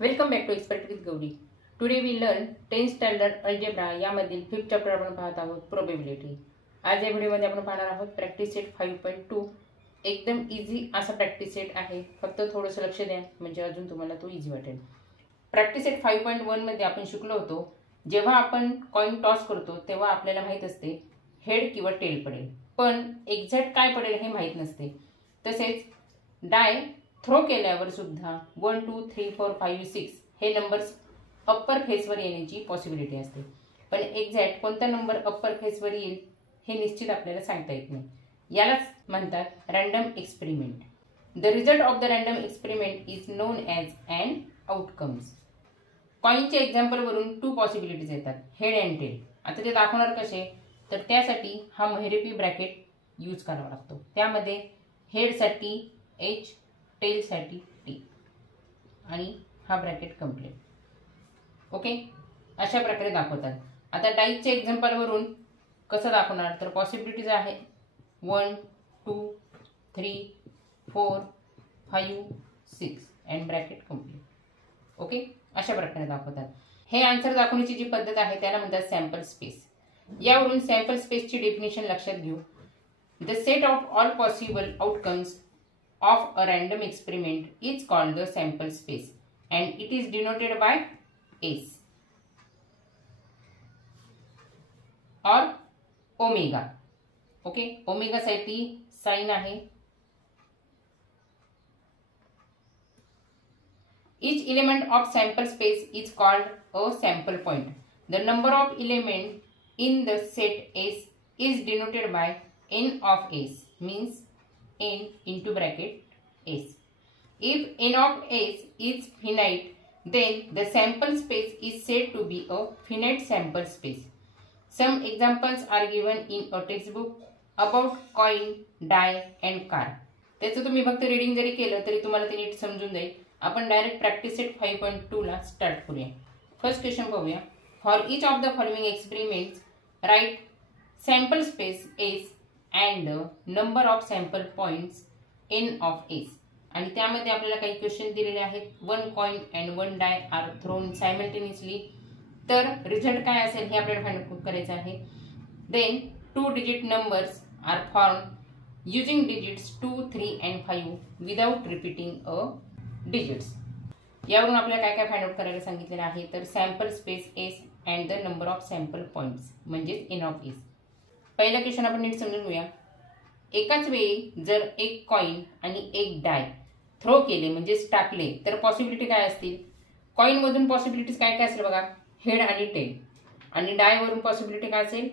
Welcome back to expert with Gauri. Today we learn 10th standard algebra यामधील 5th chapter आपण पाहत आहोत probability. आज या व्हिडिओमध्ये आपण पाहणार आहोत प्रॅक्टिस सेट 5.2. एकदम इझी असा प्रॅक्टिस सेट आहे, फक्त थोडंसं लक्ष द्या म्हणजे अजून तुम्हाला तो इझी वाटेल. प्रॅक्टिस सेट 5.1 मध्ये आपण शिकलो होतो, जेव्हा आपण कॉइन टॉस करतो तेव्हा आपल्याला माहित असते हेड किंवा टेल पडेल, पण एक्झॅक्ट काय पडेल हे माहित नसते. तसेच डाय थ्रो केल्यावर सुद्धा 1 2 3 4 5 6 हे नंबर्स अप्पर फेसवर येण्याची पॉसिबिलिटी असते, पण एक्झॅक्ट कोणता नंबर अप्पर फेसवर येईल हे निश्चित आपल्याला सांगता येत नाही. यालाच म्हणतात random experiment. The result of the random experiment is known as and outcomes. कॉइनच्या एक्झाम्पलवरून 2 पॉसिबिलिटीज येतात, हेड अँड टेल. आता ते दाखवणार कसे, तर त्यासाठी हा महिरपी ब्रॅकेट यूज करावा लागतो. त्यामध्ये हेडसाठी H, टेलसाठी T आणि हा ब्रॅकेट कंप्लीट. ओके, अशा प्रकारे दाखवतात. आता डाईजच्या एक्झाम्पलवरून कसं दाखवणार, तर पॉसिबिलिटीज आहे 1 2 3 4 5 6 अँड ब्रॅकेट कंप्लीट. ओके, अशा प्रकारे दाखवतात. हे आन्सर दाखवण्याची जी पद्धत आहे त्याला म्हणतात सॅम्पल स्पेस. यावरून सॅम्पल स्पेसची डेफिनेशन लक्षात घेऊ. The set of all possible outcomes of a random experiment is called the sample space and it is denoted by S or omega. Okay, omega साठी साइन आहे. Each element of sample space is called a sample point. The number of elements in the set S is denoted by n of S, means n into bracket S. If n of S is finite, then the sample space is said to be a finite sample space. Some examples are given in a textbook about coin, die and car. त्याचं तुम्ही फक्त reading जरी केलं तरी तुम्हाला ते नीट समजून जाईल. आपण डायरेक्ट प्रॅक्टिस सेट 5.2 ला स्टार्ट करूया. फर्स्ट क्वेश्चन पाहूया. For each of the following experiments right sample space S and the number of sample points n of S. आणि त्यामध्ये आपल्याला काही क्वेश्चन दिलेले आहेत. 1 coin and 1 die are thrown simultaneously. तर रिझल्ट काय असेल हे आपल्याला फाइंड आउट करायचं आहे. Then 2 digit numbers are formed using digits 2 3 and 5 without repeating a digits. यावरून आपल्याला काय काय फाइंड आउट करायला सांगितलेलं आहे, तर sample space S and the number of sample points म्हणजे n of S. पहिला क्वेश्चन आपण नीट समजून घेऊया. एकाच वेळी जर एक कॉइन आणि एक डाय थ्रो केले म्हणजे टाकले तर पॉसिबिलिटी काय असतील. कॉइन मधून पॉसिबिलिटीज काय काय असेल बघा, हेड आणि टेल. आणि डाय वरून पॉसिबिलिटी काय असेल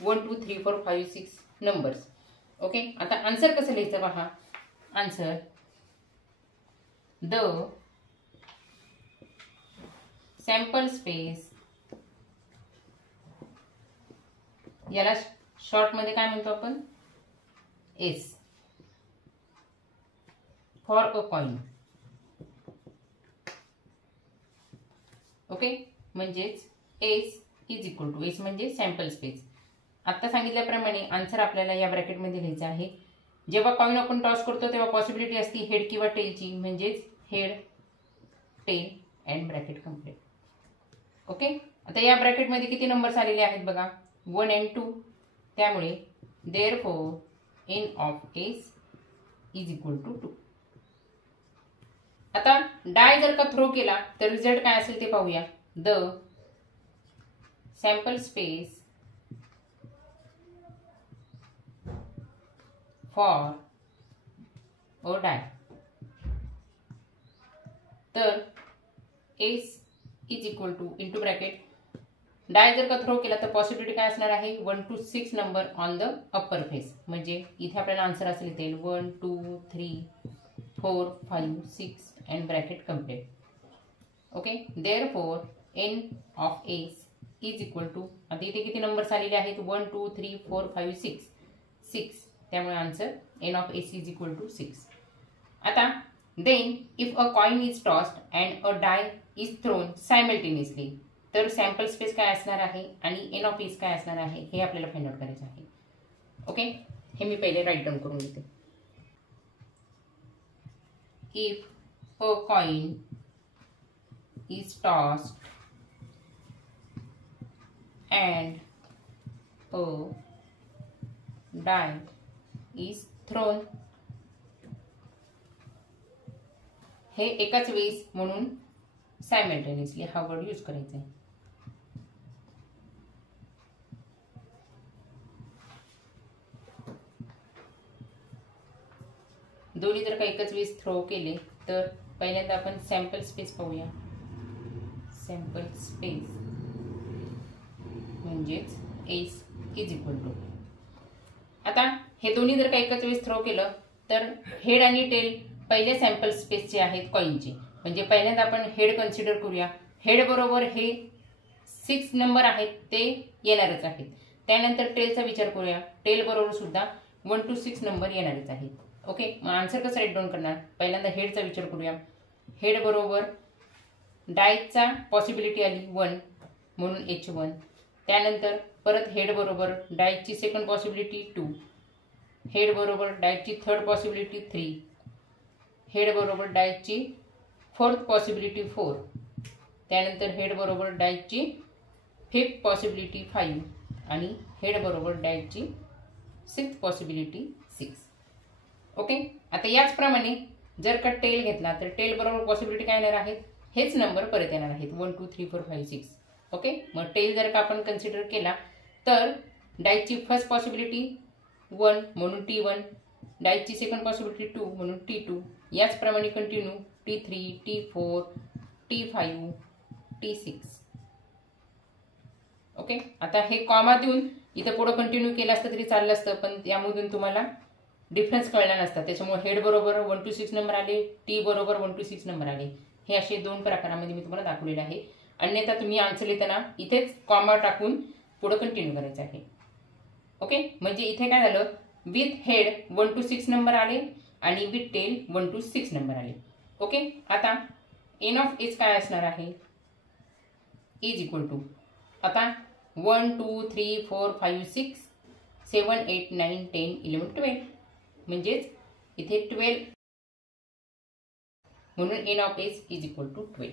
1 2 3 4 5 6 नंबर्स. ओके, आता आन्सर कसं लिहायचं पहा. आन्सर द सॅम्पल स्पेस, याला शॉर्ट मध्ये काय म्हणतो आपण, S for a coin. Okay, म्हणजेच S is equal to S म्हणजे सॅम्पल स्पेस. आता सांगितल्याप्रमाणे आन्सर आपल्याला या ब्रॅकेटमध्ये लिहायचं आहे. जेव्हा कॉइन आपण टॉस करतो तेव्हा पॉसिबिलिटी असते हेड किंवा टेलची, म्हणजेच head tail and bracket complete. Okay, आता या ब्रॅकेटमध्ये किती नंबर्स आलेले आहेत बघा, 1 and 2. त्यामुळे therefore n of S is equal to 2. आता डाय जर का थ्रो केला तर रिझल्ट काय असेल ते पाहूया. The sample space for a die, तर S is equal to into bracket die जर का थ्रो केला तर पॉसिबिलिटी काय असणार आहे 1 to 6 number on the upper face. म्हणजे इथे आपल्याला आन्सर असेल इथे 1 2 3 4 5 6 and bracket complete. Okay, therefore n of S is equal to, आता इथे किती नंबर्स आलेले आहेत 1 2 3 4 5 6. त्यामुळे answer n of S is equal to 6. आता then if a coin is tossed and a die is thrown simultaneously, तर sample space काय असणार आहे आणि n ऑफ S काय असणार आहे हे आपल्याला फाइंड आउट करायचं आहे. ओके, हे मी पहिले राईट डाऊन करून घेते. If a coin is tossed and a die is thrown. हे एकाच वेळेस म्हणून सायमल्टेनियसली हा वर्ड यूज करायचा आहे. दोन्ही जर का एकाच वेळेस थ्रो केले तर पहिल्यांदा आपण सॅम्पल स्पेस पाहूया. सॅम्पल स्पेस म्हणजेच एस इज इक्वल टू, आता हे दोन्ही जर का एकाच वेळेस थ्रो केलं तर हेड आणि टेल पहिले सॅम्पल स्पेसचे आहेत कॉइनचे. म्हणजे पहिल्यांदा आपण हेड कन्सिडर करूया. हेड बरोबर हे 6 नंबर आहेत ते येणारच आहेत. त्यानंतर टेलचा विचार करूया. टेल बरोबर सुद्धा 1 to 6 नंबर येणारच आहेत. ओके, मग आन्सर कसं राईट डाऊन करणार? पहिल्यांदा हेडचा विचार करूया. हेड बरोबर डायचा पॉसिबिलिटी आली 1 म्हणून H1. त्यानंतर परत हेड बरोबर डायची सेकंड पॉसिबिलिटी 2, हेड बरोबर डायची थर्ड पॉसिबिलिटी 3, हेड बरोबर डायची फोर्थ पॉसिबिलिटी 4, त्यानंतर हेड बरोबर डायची फिफ्थ पॉसिबिलिटी 5 आणि हेड बरोबर डायची 6th पॉसिबिलिटी 6. ओके, आता याचप्रमाणे जर का टेल घेतला तर टेल बरोबर पॉसिबिलिटी काय येणार आहेत? हेच नंबर परत येणार आहेत 1 2 3 4 5 6. ओके, मग टेल जर का आपण कन्सिडर केला तर डायची फर्स्ट पॉसिबिलिटी 1 म्हणून T1, डायची सेकंड पॉसिबिलिटी 2 म्हणून T2, याचप्रमाणे continue T3 T4 T5 T6. Okay, आता हे कॉमा देऊन इथं पुढे कंटिन्यू केलं असतं तरी चाललं असतं, पण त्यामधून तुम्हाला डिफरन्स कळला नसता. त्याच्यामुळे हेड बरोबर 1 to 6 नंबर आले, टी बरोबर 1 to 6 नंबर आले. हे असे दोन प्रकारामध्ये मी तुम्हाला दाखवलेले आहे. अन्यथा तुम्ही आन्सर लिहिताना इथेच कॉमा टाकून पुढे कंटिन्यू करायचं आहे. ओके, म्हणजे इथे काय झालं, विथ हेड 1 to 6 नंबर आले आणि विथ टेल 1 to 6 नंबर आले. ओके, आता एन ऑफ एस काय असणार आहे? इज इक्वल टू, आता 1 2 3 4 5 6 7 8 9 10 11 12 म्हणजेच इथे 12 म्हणून N of S is equal to 12.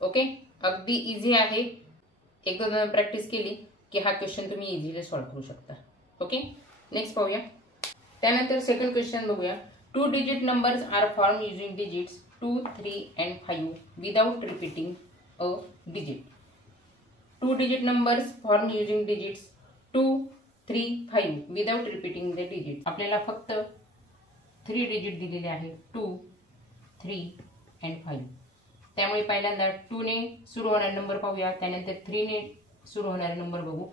ओके, अगदी इझी आहे. एकदा तुम्ही प्रॅक्टिस केली की हा क्वेश्चन तुम्ही इझिली सॉल्व्ह करू शकता. ओके, नेक्स्ट पाहूया. त्यानंतर सेकंड क्वेश्चन बघूया. 2 digit numbers are formed using digits 2 3 and 5 without repeating a digit. 2 digit numbers formed using digits 2 3 5 without repeating the digit. आपल्याला फक्त 3 डिजिट दिलेले आहे 2 3 and 5. त्यामुळे पहिल्यांदा 2 ने सुरू होणारे नंबर पाहूया, त्यानंतर 3 ने सुरू होणारे नंबर बघू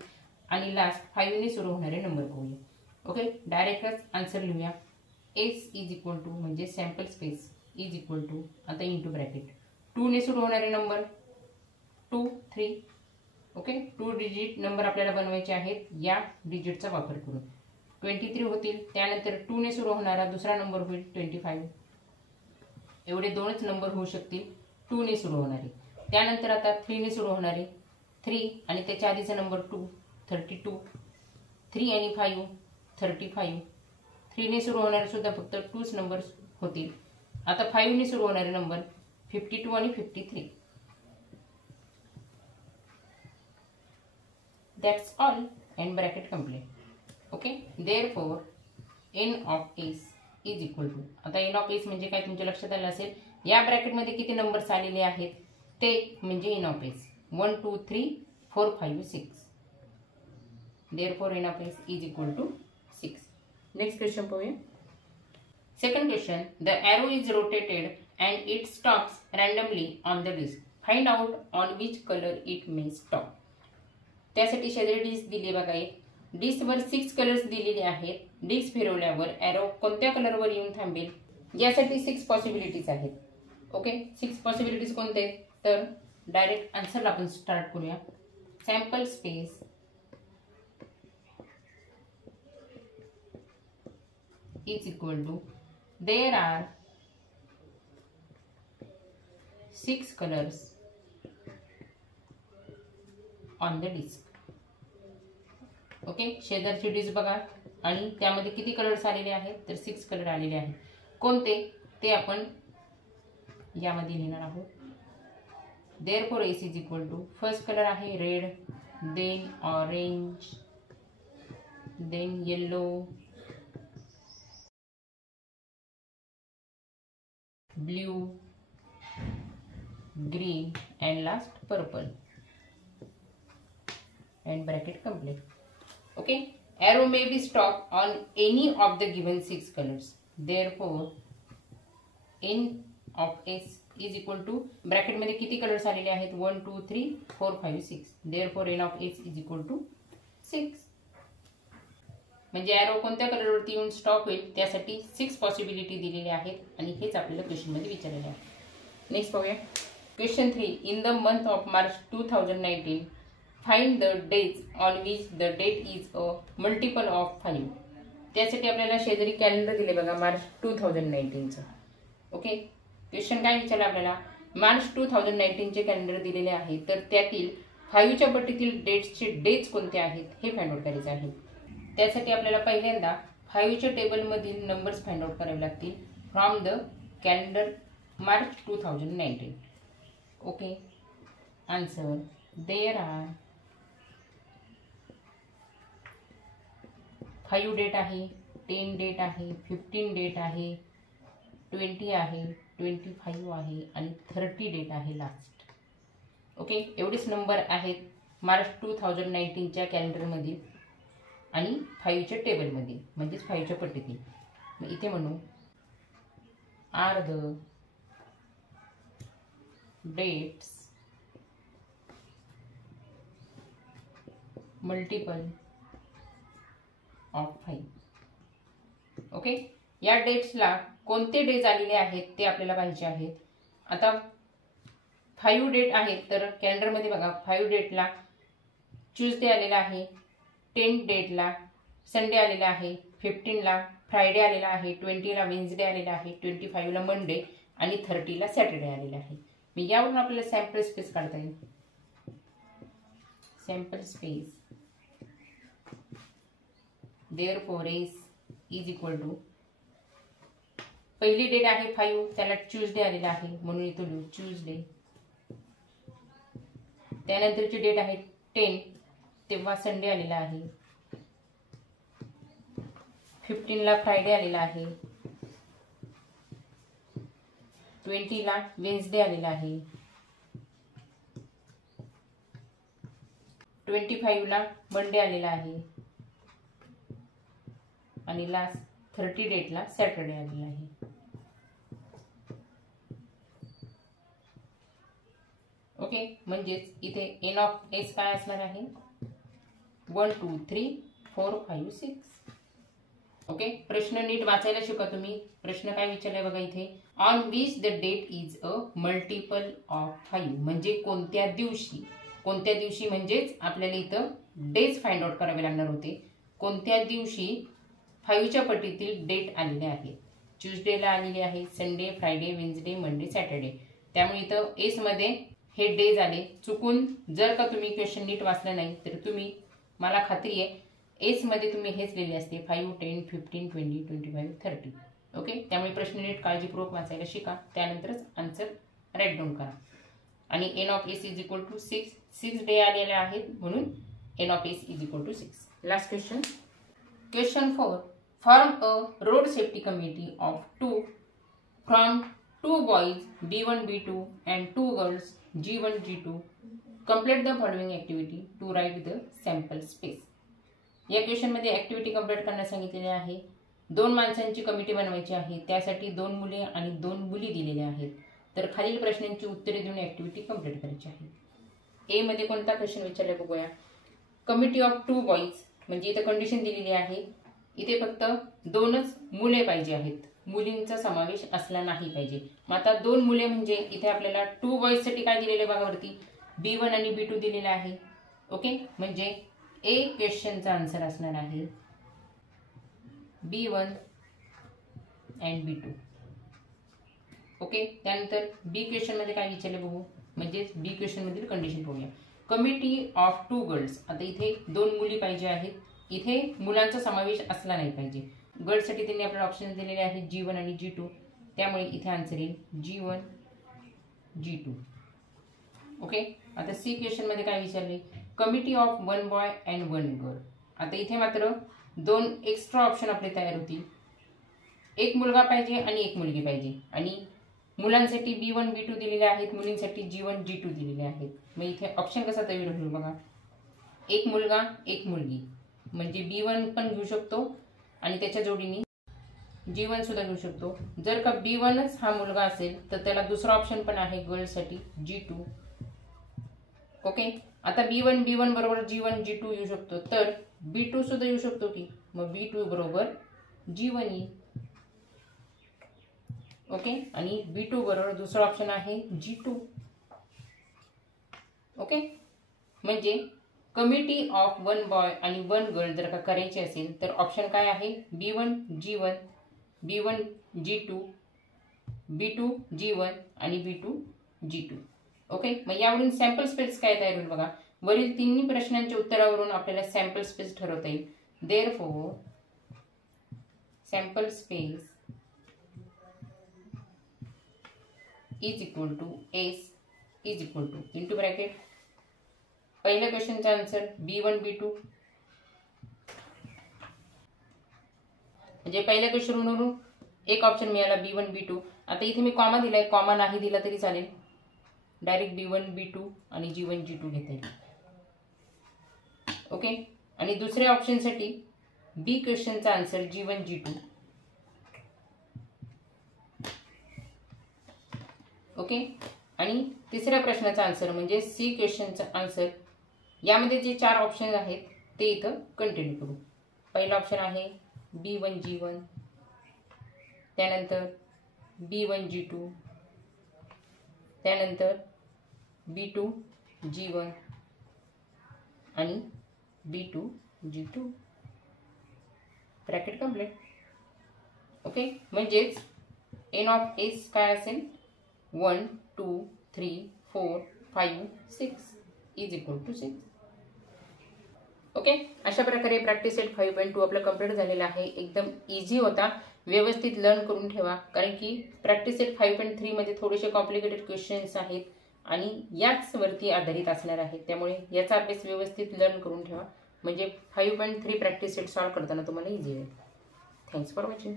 आणि लास्ट 5 ने सुरू होणारे नंबर पाहूया. ओके, डायरेक्टच आन्सर लिहूया. एस इज इक्वल टू म्हणजे sample space is equal to, आता इंटू ब्रॅकेट 2 ने सुरू होणारे नंबर 2 3. ओके, 2 डिजिट नंबर आपल्याला बनवायचे आहेत या डिजिटचा वापर करून. 23 होतील. त्यानंतर 2 ने सुरू होणारा दुसरा नंबर होईल 25. एवढे दोनच नंबर होऊ शकतील 2 ने सुरू होणारे. त्यानंतर आता 3 ने सुरू होणारे 3 आणि त्याच्या आधीचा नंबर 2 32. 3 आणि 5 35. 3 ने सुरू होणारे सुद्धा फक्त 2च नंबर होतील. आता 5 ने सुरू होणारे नंबर 52 आणि 53. That's all and bracket complete. Okay, therefore n of s is equal to, आता n of s म्हणजे काय तुमच्या लक्षात आलं असेल. या ब्रॅकेटमध्ये किती नंबर्स आलेले आहेत ते म्हणजे n of s 1 2 3 4 5 6. therefore n of s is equal to 6. Next question पाहूया. Second question, the arrow is rotated and it stops randomly on the disk. Find out on which color it may stop. त्यासाठी शेजारी disk दिली बघा. एक डिस्कवर 6 colours दिलेले आहेत. Disk फिरवल्यावर arrow कोणत्या कलरवर येऊन थांबेल यासाठी 6 पॉसिबिलिटीज आहेत. ओके, 6 पॉसिबिलिटीज कोणते आहेत तर डायरेक्ट आन्सरला आपण स्टार्ट करूया. Sample space is equal to there are 6 colours on the disc. Okay, शेजारची डिस्क बघा आणि त्यामध्ये किती कलर्स आलेले आहेत तर 6 कलर आलेले आहेत. कोणते ते आपण यामध्ये लिहिणार आहोत. Therefore S is equal to first colour आहे red, then orange, then yellow, blue, green and last purple and bracket complete. Okay, arrow may be stopped on any of the given 6 colors. Therefore n of s is equal to bracket मध्ये किती colours आलेले आहेत 1 2 3 4 5 6. Therefore n of s is equal to 6. म्हणजे arrow कोणत्या colour वरती येऊन stop होईल त्यासाठी 6 पॉसिबिलिटी दिलेली आहेत आणि हेच आपल्याला क्वेश्चन मध्ये विचारलेले आहे. नेक्स्ट पाहूया. Question 3. In the month of March 2019, find the dates on which the date is a multiple of 5. त्यासाठी आपल्याला शेजारी कॅलेंडर दिले बघा मार्च 2019 चं. ओके, क्वेश्चन काय विचारला आपल्याला, मार्च 2019 चे कॅलेंडर दिलेले आहे तर त्यातील 5 च्या पट्टीतील डेट्सचे डेट्स कोणते आहेत हे फाइंड आउट करायचे आहे. त्यासाठी आपल्याला पहिल्यांदा 5 च्या टेबल मधील नंबर्स फाइंड आउट करावे लागतील from the calendar March 2019. Okay, answer. There are 5 date आहे, 10 डेट आहे, 15 डेट आहे, 20 आहे, 25 आहे आणि 30 डेट आहे लास्ट. ओके, एवढेच नंबर आहेत मार्च 2019 च्या कॅलेंडरमधील आणि 5 च्या टेबलमधील म्हणजेच 5 च्या पट्टीतील. मग इथे म्हणू are the dates multiple of 5. Okay, या डेट्सला कोणते डेज आलेले आहेत ते आपल्याला पाहिजे आहेत. आता 5 डेट आहेत तर कॅलेंडर मध्ये बघा 5 डेटला ट्यूसडे आलेला आहे, 10 डेटला संडे आलेला आहे, 15 ला फ्रायडे आलेला आहे, 20 ला वेन्सडे आलेला आहे, 25 ला मंडे आणि 30 ला सॅटरडे आलेला आहे. मी यावरून आपल्याला सॅम्पल स्पेस काढता येईल. Sample space therefore S is equal to पहिली डेट आहे 5 त्याला ट्यूसडे आलेला आहे म्हणून इथे लिहू ट्यूसडे. त्यानंतरची डेट आहे 10 तेव्हा संडे आलेला आहे, 15 ला फ्रायडे आलेला आहे, 20 ला वेन्सडे आलेला आहे, 25 ला मंडे आलेला आहे आणि लास्ट 30 डेटला सॅटरडे आलेला आहे. ओके, म्हणजेच इथे एन ऑफ एस काय असणार आहे 1 2 3 4 5 6. ओके, प्रश्न नीट वाचायला शिका तुम्ही. प्रश्न काय विचारलाय बघा इथे, on which the date is a multiple of 5. म्हणजे कोणत्या दिवशी, कोणत्या दिवशी म्हणजेच आपल्याला इथं डेज फाइंड आउट करावे लागणार होते. कोणत्या दिवशी 5 च्या पट्टीतील डेट आलेले आहेत. ट्यूसडेला आलेली आहे, Sunday, Friday, Wednesday, Monday, Saturday. त्यामुळे इथं एस मध्ये हे डेज आले. चुकून जर का तुम्ही क्वेश्चन नीट वाचलं नाही तर तुम्ही, मला खात्री आहे एस मध्ये तुम्ही हेच लिहिले असते 5 10 15 20 25 30. ओके, त्यामुळे प्रश्न नीट काळजीपूर्वक वाचायला शिका, त्यानंतरच आन्सर राईट डाऊन करा. आणि N of S is equal to 6. 6 day आलेले आहेत म्हणून N of S is equal to 6. Last question. Question 4. Form a road safety committee of 2 from 2 boys B1 B2 and 2 girls G1 G2. Complete the following activity to write the sample space. या question मध्ये activity complete करण्यास सांगितलेले आहे. 2 माणसांची committee बनवायची आहे, त्यासाठी 2 मुले आणि 2 मुली दिलेल्या आहेत. तर खालील प्रश्नांची उत्तरे देऊन ऍक्टिव्हिटी कंप्लीट करायची आहे. ए मध्ये कोणता क्वेश्चन विचारला बघूया. कमिटी ऑफ 2 बॉयज म्हणजे इथे कंडिशन दिलेली आहे, इथे फक्त 2च मुले पाहिजे आहेत, मुलींचा समावेश असला नाही पाहिजे. मग आता 2 मुले म्हणजे इथे आपल्याला 2 बॉयज साठी काय दिलेले बघा वरती B1 आणि B2 दिलेला आहे. ओके, म्हणजे ए क्वेश्चनचा आन्सर असणार आहे B1 and B2. ओके, त्यानंतर बी क्वेश्चन मध्ये काय विचारले बघू, म्हणजे बी क्वेश्चन मधील कंडिशन बघूया. कमिटी ऑफ 2 गर्ल्स, आता इथे 2 मुली पाहिजे आहेत, इथे मुलांचा समावेश असला नाही पाहिजे. गर्ल्ससाठी त्यांनी आपल्याला ऑप्शन दिलेले आहेत G1 आणि G2, त्यामुळे इथे आन्सर येईल G1 G2. ओके, आता सी क्वेश्चनमध्ये काय विचारले, committee of 1 boy and 1 girl. आता इथे मात्र 2 एक्स्ट्रा ऑप्शन आपले तयार होतील. एक मुलगा पाहिजे आणि एक मुलगी पाहिजे, आणि मुलांसाठी B1 B2 दिलेले आहेत, मुलींसाठी G1 G2 दिलेले आहेत. मग इथे ऑप्शन कसा तयार होईल बघा, एक मुलगा एक मुलगी म्हणजे B1 पण घेऊ शकतो आणि त्याच्या जोडीने G1 सुद्धा घेऊ शकतो. जर का B1च हा मुलगा असेल तर त्याला दुसरा ऑप्शन पण आहे गर्लसाठी G2. ओके, आता B1 बरोबर G1 G2 येऊ शकतो, तर B2 सुद्धा येऊ शकतो की, मग B2 बरोबर G1 येईल. ओके, आणि B2 बरोबर दुसरा ऑप्शन आहे G2. ओके, म्हणजे कमिटी ऑफ 1 बॉय आणि 1 गर्ल जर का करायची असेल तर ऑप्शन काय आहे, B1 G1, B1 G2, B2 G1 आणि B2 G2. ओके, मग यावरून सॅम्पल स्पेस काय तयार होईल बघा, वरील तिन्ही प्रश्नांच्या उत्तरावरून आपल्याला सॅम्पल स्पेस ठरवता येईल. Therefore sample space is equal to S is equal to into bracket पहिल्या क्वेश्चनचा आन्सर B1 B2, म्हणजे पहिल्या क्वेश्चनवरून एक ऑप्शन मिळाला B1 B2. आता इथे मी कॉमा दिलाय, कॉमा नाही दिला तरी चालेल, डायरेक्ट B1 B2 आणि G1 G2 घेता येईल. ओके, आणि दुसऱ्या ऑप्शनसाठी बी क्वेश्चनचा आन्सर G1 G2. ओके, आणि तिसऱ्या प्रश्नाचा आन्सर म्हणजे सी क्वेश्चनचा आन्सर. यामध्ये जे 4 ऑप्शन आहेत ते इथं कंटिन्यू करू. पहिला ऑप्शन आहे B1 G1, त्यानंतर B1 G2, त्यानंतर B2 G1 आणि B2 G2. Bracket complete. Okay, म्हणजेच एन ऑफ एस काय असेल, 1 2 3 4 5 6 इज इक्वल टू 6. ओके, अशा प्रकारे प्रॅक्टिस सेट 5.2 आपलं कंप्लीट झालेलं आहे. एकदम इझी होता, व्यवस्थित लर्न करून ठेवा, कारण की प्रॅक्टिस सेट 5.3 मध्ये थोडेसे कॉम्प्लिकेटेड क्वेश्चन्स आहेत आणि याच वरती आधारित असणार आहेत. त्यामुळे याचा अभ्यास व्यवस्थित लर्न करून ठेवा, म्हणजे 5.3 प्रॅक्टिस सेट सॉल्व्ह करताना तुम्हाला इझी होईल. Thanks for watching.